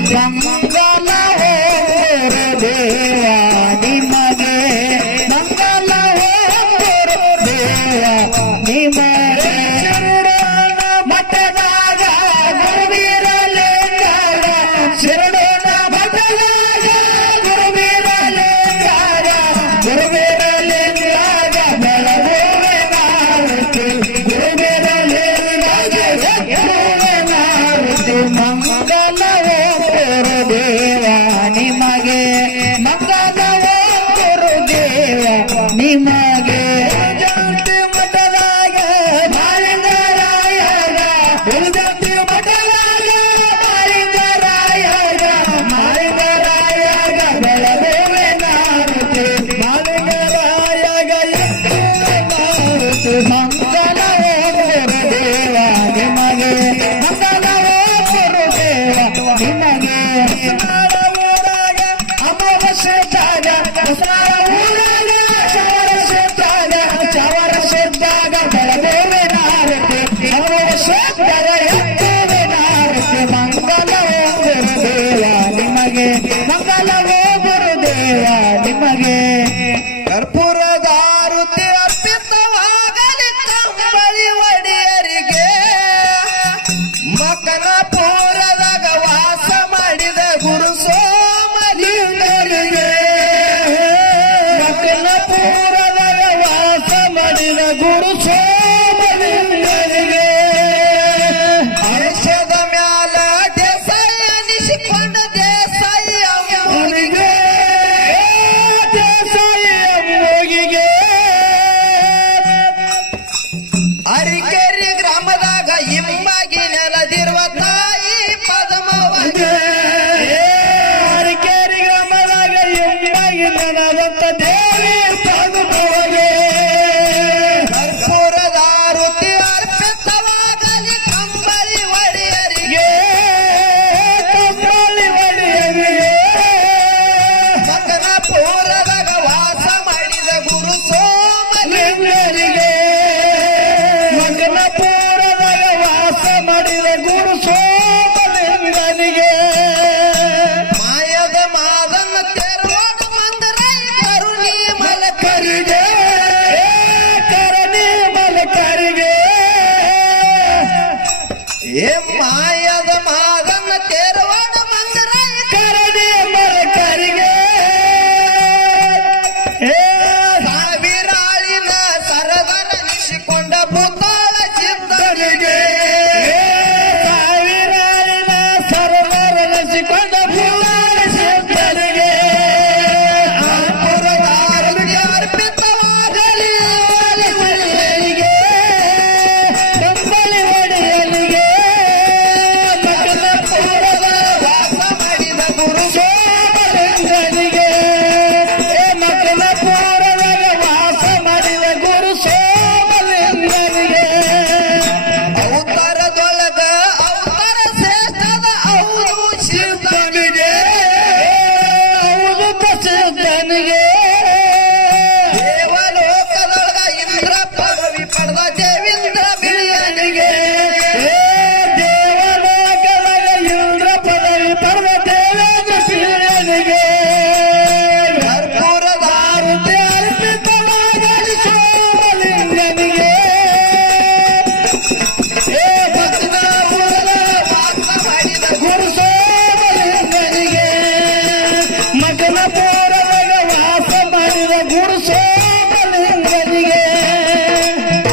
ಮಂಗಲ ಹೋ ಗುರುದೇವ ನಿಮಗೆ ಮಂಗಲ ಹೋ ಗುರುದೇವ ನಿಮಗೆ ಮಠದಾಗ ಗುರುವೀರಲಿಂಗರ ಶಿರಡೋಣ ಮಠದಾಗ ಗುರುವೀರಲಿಂಗರ ಗುರುವೀರಲಿಂಗರ ಬೆಳಗುವೆ ನಾರುತಿ ಗುರುವೀರಲಿಂಗರ ಬೆಳಗುವೆ ನಾರುತಿ ಮಂಗಲವೋ ಗುರುದೇವ ನಿಮಗೆ ಮಂಗಲವೋ ಗುರುದೇವ ನಿಮಗೆ ಜಯಂತಿ ಮಠದಾಗ ಮಾಳಿಂಗರಾಯಗ ಜಯಂತಿ ಮಠದಾಗ ಮಾಳಿಂಗರಾಯಗ ಮಾಳಿಂಗರಾಯಗ ಬೆಳಗುವೆ ನಾರುತಿ ಮಾಳಿಂಗರಾಯಗ ನಾರುತಿ ಮಂಗಲವೋ ಗುರುದೇವ ನಿಮಗೆ ಮಂಗಲವೋ ಗುರುದೇವ ನಿಮಗೆ ಊರಾಗ ಅಮಾವಾಸ್ಯೆದಾಗ ಊರಾಗ ಶವರಸಿದ್ದಾಗ ಬೆಳಗುವೆ ನಾರುತಿ ಅಮಾವಾಸ್ಯೆದಾಗ ಎತ್ತುವೆ ನಾರುತಿ ಮಂಗಲವೋ ಗುರುದೇವ ನಿಮಗೆ ಮಂಗಲವೋ ಗುರುದೇವ ನಿಮಗೆ ಕರ್ಪೂರದ ಆರುತಿ ಅರ್ಪಿತವಾಗಲಿ ಕಂಬಳಿ ಒಡೆಯರಿಗೆ ಮಕನಪುರದಾಗ ವಾಸ ಮಾಡಿದ ಗುರು ಸೋಮಲಿಂಗರಿಗೆ ಮಕನಪುರದಾಗ ವಾಸ ಮಾಡಿದ ಗುರು ಸೋಮಲಿಂಗರಿಗೆ ದೇಶದ ಮ್ಯಾಲ ದೇಸಾಯಿ ಅನಿಸಿಕೊಂಡ ದೇಸಾಯಿ ಅವನಿಗೆ ದೇಸಾಯಿ ಅಮ್ಮೋಗಿಗೆ ಅರಿಕೆರೆ ಗ್ರಾಮದಾಗ ಹಿಂಬಾಗಿ ನೆಲದಿರುವ ತಾಯಿ ಪದ್ಮವ್ವಗೆ ಅರಿಕೆರೆ ಗ್ರಾಮದಾಗ ಹಿಂಬಾಗಿ ನೆಲದಂತ ದೇವಿ ಪದ್ಮವ್ವಗೆ ಕರ್ಪೂರದ ಆರುತಿ ಅರ್ಪಿತವಾಗಲಿ ಕಂಬಳಿ ಒಡೆಯರಿಗೆ ಕಂಬಳಿ ಒಡೆಯರಿಗೆ ಮಕನಪುರದಾಗ ವಾಸ ಮಾಡಿದ ಗುರು ಸೋಮಲಿಂಗರಿಗೆ ಮಕನಪುರದಾಗ ವಾಸ ಮಾಡಿದ ಗುರು ಸೋಮಲಿಂಗನಿಗೆ ಮಾಯದ ಮಾದನ್ನ ತೆರವಾಡ ಮಂದರೈ ಕರುಣಿ ಮಲಕರಿಗೆ ಕರುಣಿ ಮಲಕರಿಗೆ ಏ ಮಾಯದ ಮಾದನ್ನ ತೆರವಾಡ ಮಂದರೈ ಕರುಣಿ ಮಲಕರಿಗೆ ಸಾವಿರಾಳಿನ ಸರದನ ನಿಶಿಕೊಂಡ ಭೂತಾಳ ಚಿತ್ತನಿಗೆ ಸಾವಿರಾಳಿನ ಸರದರ ನಿಶಿಕೊಂಡ ಭೂತಾಳ ಚಿತ್ತನಿಗೆ ಕರ್ಪೂರದ ಆರುತಿ ಅರ್ಪಿತವಾಗಲಿ ಒಡೆಯರಿಗೆ ಕಂಬಳಿ ಒಡೆಯರಿಗೆ ಮಕನಪುರದ ವಾಸ ಮಾಡಿದ ಗುರು ಸೋಮಲಿಂಗನಿಗೆ ಮಕನಪುರದಾಗ ವಾಸ ಮಾಡಿದ ಗುರು ಸೋಮಲಿಂಗನಿಗೆ ಅವತಾರದೊಳಗ ಅವತಾರ ಶ್ರೇಷ್ಠದ ಹೌದು ಸಿದ್ಧನಿಗೆ ಹೌದು ಸಿದ್ಧನಿಗೆ ದೇವಲೋಕದೊಳಗ ಇಂದ್ರ ಪದವಿ ಪಡೆದ ದೇವೇಂದ್ರ ಬಿಳಿಯನಿಗೆ ದೇವಲೋಕದೊಳಗ ಇಂದ್ರ ಪದವಿ ಪಡೆದ ದೇವೇಂದ್ರ ಬಿಳಿಯನಿಗೆ ಕರ್ಪೂರದ ಆರುತಿ ಅರ್ಪಿತವಾಗಲಿ ಸೋಮಲಿಂಗನಿಗೆ ಮಕನಪುರದಾಗ ವಾಸ ಮಾಡಿದ ಗುರು ಸೋಮಲಿಂಗನಿಗೆ ಮಕನಪುರದಾಗ ವಾಸ ಮಾಡಿದ ಗುರು ಸೋಮಲಿಂಗನಿಗೆ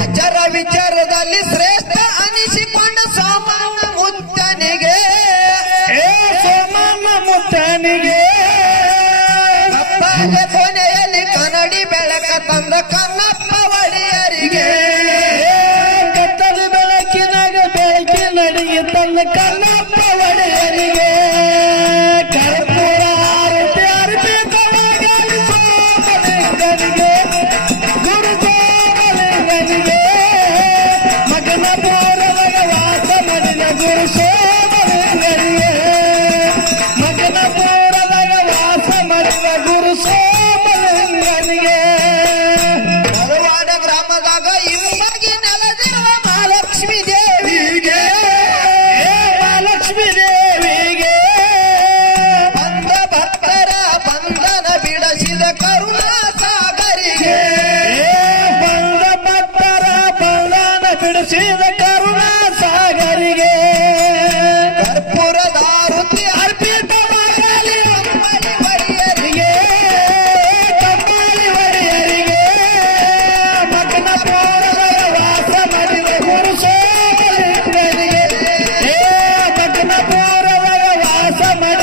ಅಚರ ವಿಚಾರದಲ್ಲಿ ಶ್ರೇಷ್ಠ ಅನಿಸಿಕೊಂಡ ಸೋಮಣ್ಣ ಮುತ್ತನಿಗೆ ಸೋಮಣ್ಣ ಮುತ್ತನಿಗೆ ಕಪ್ಪಗೆ ಕೊನೆಯಲ್ಲಿ ಕನ್ನಡಿ ಬೆಳಕ ತಂದ ಕನ್ನಪ್ಪ ಒಡೆಯರಿಗೆ ಕತ್ತಲ ಬೆಳಕಿನಾಗ ಬೆಳಕಿನಡಿಗೆ ತಂದ ಕನ್ನಪ್ಪ ಒಡೆಯರಿಗೆ ಕರ್ಪೂರ ಆರತಿ ಅರ್ಪಿತವಾಗಲಿ ಸೋಮಲಿಂಗನಿಗೆ ಗುರು ಸೋಮಲಿಂಗನಿಗೆ ಮಕನಪುರದಾಗ ವಾಸ ಮಾಡಿದ ಗುರು ಸೋಮಲಿಂಗನಿಗೆ ಮಕನಪುರದಾಗ ವಾಸ ಮಾಡಿದ ಗುರು ಸೋಮಲಿಂಗನಿಗೆ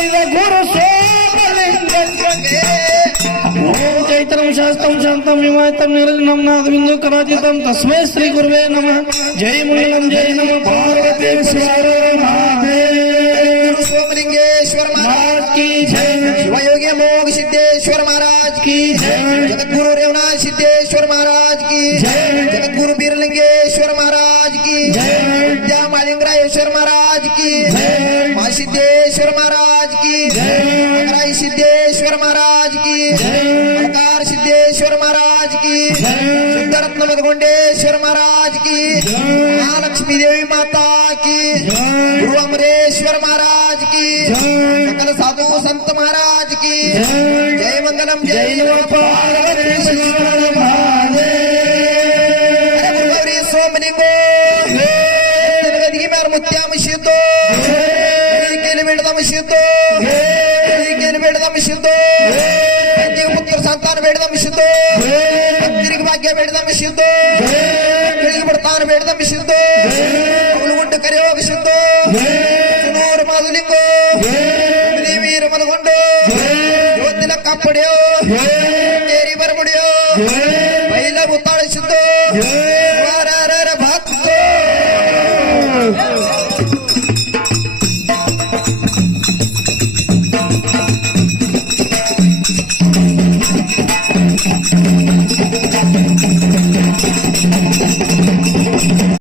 ಮಾಡಿದ ಗುರು ಸೋಮಲಿಂಗಕ್ಕೆ ಓಂ ಚೈತ್ರಂ ಶಾಸ್ತ್ರಂ ಶಾಂತಂ ವಿವಾಹಿತಂ ನಿರಂಜನಂ ನಾದಬಿಂದು ಕರಾಜಿತಂ ತಸ್ಮೈ ಶ್ರೀ ಗುರುವೇ ನಮಃ. ಜೈ ಮಂಗಲಂ ಜೈ ನಮಃ ಪಾರ್ವತೀಶ್ವರ ಮಹಾದೇವ. सोमलिंगेश्वर महाराज की जय. शिवयोगी मोग सिद्धेश्वर महाराज की जय. जगतगुरु रेवनाथ सिद्धेश्वर महाराज की जय. जगतगुरु बीरलिंगेश्वर महाराज की जय. विद्या मालिंगरायेश्वर महाराज की जय. मां सिद्धेश्वर महाराज की जय. राय सिद्धेश्वर महाराज की जय. अलकार सिद्धेश्वर महाराज की जय. सिद्धरत्न मधुगुंडेश्वर महाराज की जय. महालक्ष्मी देवी माता की जय. गुरु अमरेश्वर महाराज की सकल साधु संत महाराज की जय. मंगलम जय पार्वतीश्वर महादेव. सोमलिंगो ಮುತ್ಯಾಮ ಶಿದ್ದು ಕೇಳಿ ಬೇಡದಮ್ಮ ಶಿದ್ದು ಕೇಳಿ ಬೇಡದಮ್ಮ ಶಿದ್ದು ಪುತ್ರ ಸಂತಾನ ಬೇಡದಮ್ಮ ಶಿದ್ದು ತಿರುಗಿ ಭಾಗ್ಯ ಬೇಡದಮ್ಮ ಶಿದ್ದು ಬೆಳಿಗ್ಗೆ ಬಿಡ್ತಾನ ಬೇಡದಮ್ಮ ಶಿದ್ದು ಗುಂಡು ಕರೆ ಹೋಗಿ ಶಿದ್ದು ಸುನೂರು ಮಾದುಲಿಂಗು ವೀರ ಮದಗೊಂಡು ಇವತ್ತಿನ ಕಪ್ಪಡಿಯೋ ಕೇರಿ ಬರಬಡಿಯೋ ಬೈಲ ಮುತ್ತಾಳಿಸಿದ್ದು